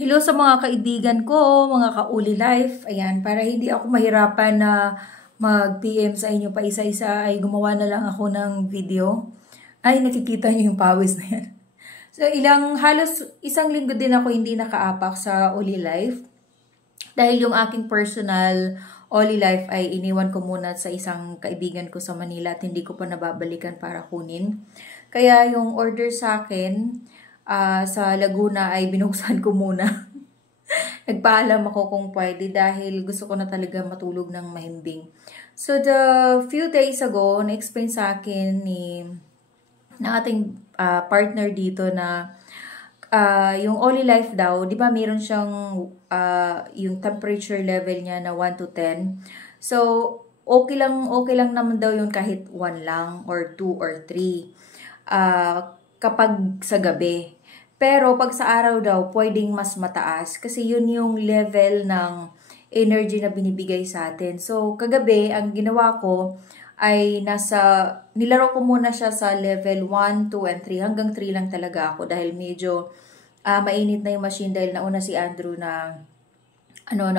Hello sa mga kaibigan ko, mga ka-Uli Life. Ayan, para hindi ako mahirapan na mag-PM sa inyo pa isa-isa, ay gumawa na lang ako ng video. Ay, nakikita niyo yung pawis na yan. So, halos isang linggo din ako hindi nakaapak sa Uli Life. Dahil yung aking personal Uli Life ay iniwan ko muna sa isang kaibigan ko sa Manila at hindi ko pa nababalikan para kunin. Kaya yung order sa akin, sa Laguna ay binuksan ko muna. Nagpaalam ako kung pwede dahil gusto ko na talaga matulog ng mahimbing. So, the few days ago, na-explain sa akin ng ating partner dito na yung Oli Life daw, di ba meron siyang yung temperature level niya na 1 to 10. So, okay lang naman daw yun kahit 1 lang or 2 or 3 kapag sa gabi. Pero pag sa araw daw, pwedeng mas mataas kasi yun yung level ng energy na binibigay sa atin. So, kagabi, ang ginawa ko ay nilaro ko muna siya sa level 1, 2, and 3. Hanggang 3 lang talaga ako dahil medyo mainit na yung machine dahil nauna si Andrew na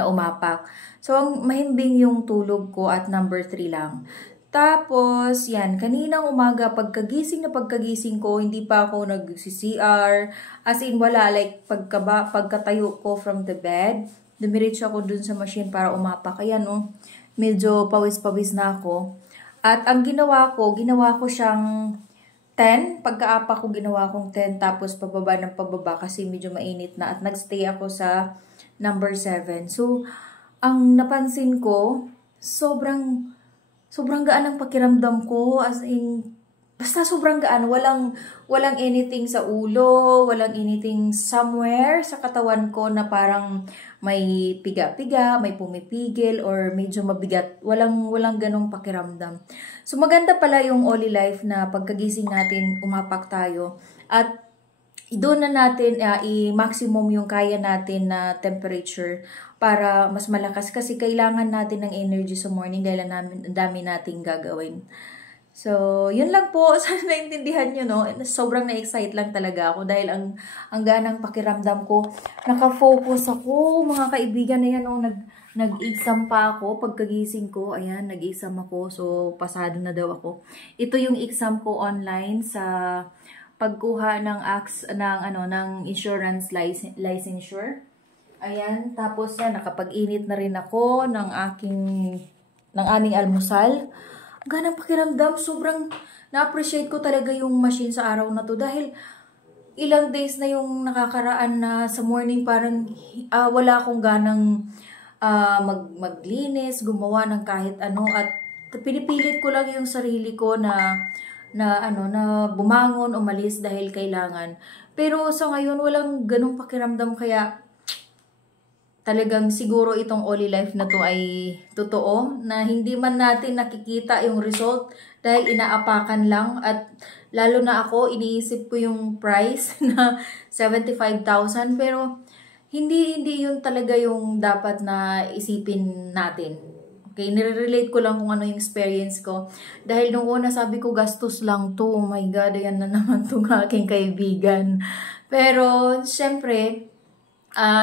umapak. So, ang mahimbing yung tulog ko at number 3 lang. Tapos, yan, kaninang umaga, pagkagising ko, hindi pa ako nag-CR. As in, wala, like, pagkatayo ko from the bed, dumiretso ako dun sa machine para umapak. Kaya, medyo pawis-pawis na ako. At ang ginawa ko siyang 10. Pagkaapak ko, ginawa kong 10, tapos pababa ng pababa kasi medyo mainit na. At nagstay ako sa number 7. So, ang napansin ko, sobrang gaan ang pakiramdam ko, as in, basta sobrang gaan, walang anything sa ulo, walang anything somewhere sa katawan ko na parang may piga-piga, may pumipigil, or medyo mabigat, walang ganong pakiramdam. So maganda pala yung Oli Life na pagkagising natin, umapak tayo, at doon na natin i-maximum yung kaya natin na temperature para mas malakas kasi kailangan natin ng energy sa morning dahil ang dami nating gagawin. So, yun lang po. Sana naintindihan nyo, no? Sobrang na-excite lang talaga ako dahil ang ganang pakiramdam ko. Nakafocus ako, mga kaibigan na yan, no? Nag-exam pa ako pagkagising ko. Ayan, nag-exam ako. So, pasado na daw ako. Ito yung exam ko online sa pagkuha ng insurance licensure. Ayan, tapos yan, nakapag-init na rin ako ng aming almusal. Ganang pakiramdam, sobrang na-appreciate ko talaga yung machine sa araw na to dahil ilang days na yung nakakaraan na sa morning parang wala akong ganang maglinis, gumawa ng kahit ano, at pinipilit ko lang yung sarili ko na bumangon, umalis dahil kailangan. Pero sa ngayon, walang ganong pakiramdam kaya talagang siguro itong Oli Life na to ay totoo na hindi man natin nakikita yung result dahil inaapakan lang, at lalo na ako, iniisip ko yung price na 75,000 pero hindi yun talaga yung dapat na isipin natin. Okay, nire-relate ko lang kung ano yung experience ko. Dahil nung una sabi ko, gastos lang to. Oh my God, ayan na naman itong aking kaibigan. Pero, syempre,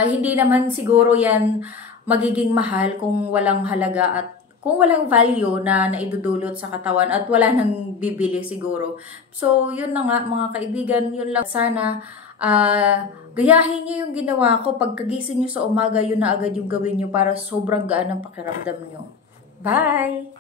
hindi naman siguro yan magiging mahal kung walang halaga at kung walang value na naidudulot sa katawan at wala nang bibili siguro. So, yun na nga mga kaibigan, yun lang. Sana gayahin niyo yung ginawa ko. Pagkagising niyo sa umaga, yun na agad yung gawin niyo para sobrang gaan ang pakiramdam niyo. Bye!